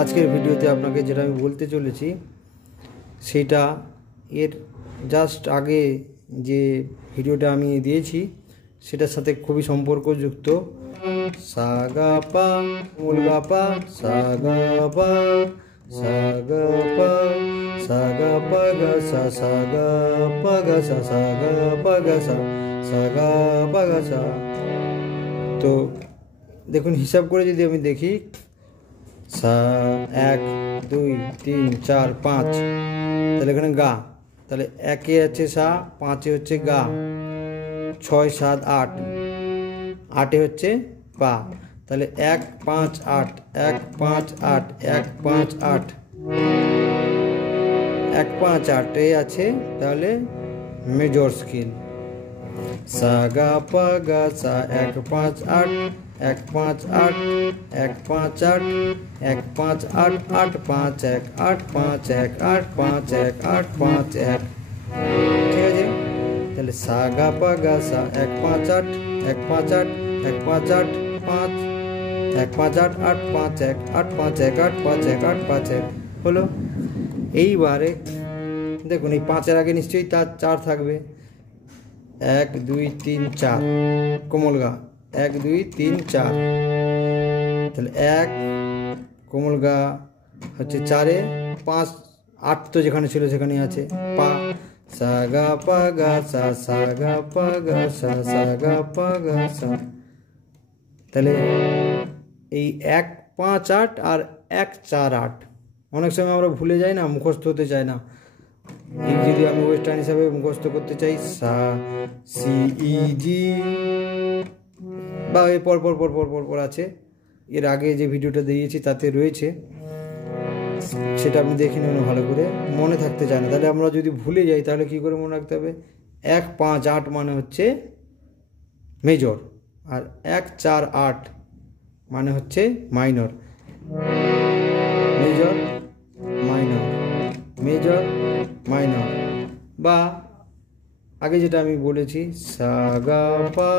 আজকের ভিডিওতে আপনাকে যেটা আমি বলতে চলেছি সেটা এর জাস্ট আগে যে ভিডিওটা আমি দিয়েছি সেটার সাথে খুবই সম্পর্কযুক্ত। সা গা পা মূল গা পা সা গা পা সা গা পা সা গা পা গা সা সা গা পা গা সা সা গা পা গা সা সা গা পা গা সা। তো দেখুন হিসাব করে যদি আমি দেখি, সা 1 2 3 4 5, তাহলে এখানে গা, তাহলে 1 এ আছে সা, 5 এ হচ্ছে গা, 6 7 8, 8 এ হচ্ছে পা, তাহলে 1 5 8 1 5 8 1 5 8 1 5 8 এ আছে তাহলে মেজর স্কেল। সা গা পা গা সা 1 5 8 1 5 8 1 5 8 1 5 8 8 5 1 8 5 1 8 5 1 8 5 1, ঠিক আছে। তাহলে সা গা পা গা সা 1 5 8 1 5 8 1 5 8 5 1 5 8 8 5 1 8 5 1 8 5 1 8 5 1 হলো। এইবারে দেখুন এই 5 এর আগে নিশ্চয়ই তার 4 থাকবে, 1 2 3 4 কোমল গা 1 2 3 4, তাহলে 1 কোমল গা হচ্ছে 4 এ, 5 8 তো যেখানে ছিল সেখানে আছে পা, সা গা পা গা সা সা গা পা গা সা সা গা পা গা সা। তাহলে এই 1 5 8 আর 1 4 8 অনেক সময় আমরা ভুলে যাই না, মুখস্থ হতে চাই না। এই যদি আমি ওয়েস্টার্ন হিসাবে মুখস্থ করতে চাই, সা সি ই জি, বা এই পর পর পর পর পর পর আছে, এর আগে যে ভিডিওটা দিয়েছি তাতে রয়েছে, সেটা আপনি দেখে নেবেন ভালো করে। মনে থাকতে চায় না, তাহলে আমরা যদি ভুলে যাই তাহলে কি করে মনে রাখতে হবে? 1 5 8 মানে হচ্ছে মেজর, আর 1 4 8 মানে হচ্ছে minor. Major minor major minor, বা আগে যেটা আমি বলেছি সা গা পা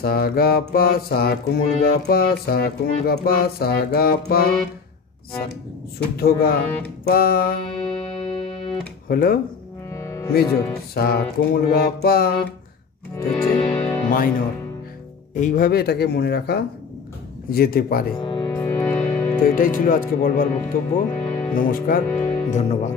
সা গা পা সা কোমল গা পা সা কোমল গা পা সা গা পা শুদ্ধ গা পা হলো মেজর, সা কোমল গা পা এটা হচ্ছে মাইনর। এইভাবে এটাকে মনে রাখা যেতে পারে। তো এটাই ছিল আজকে বলবার বক্তব্য। নমস্কার, ধন্যবাদ।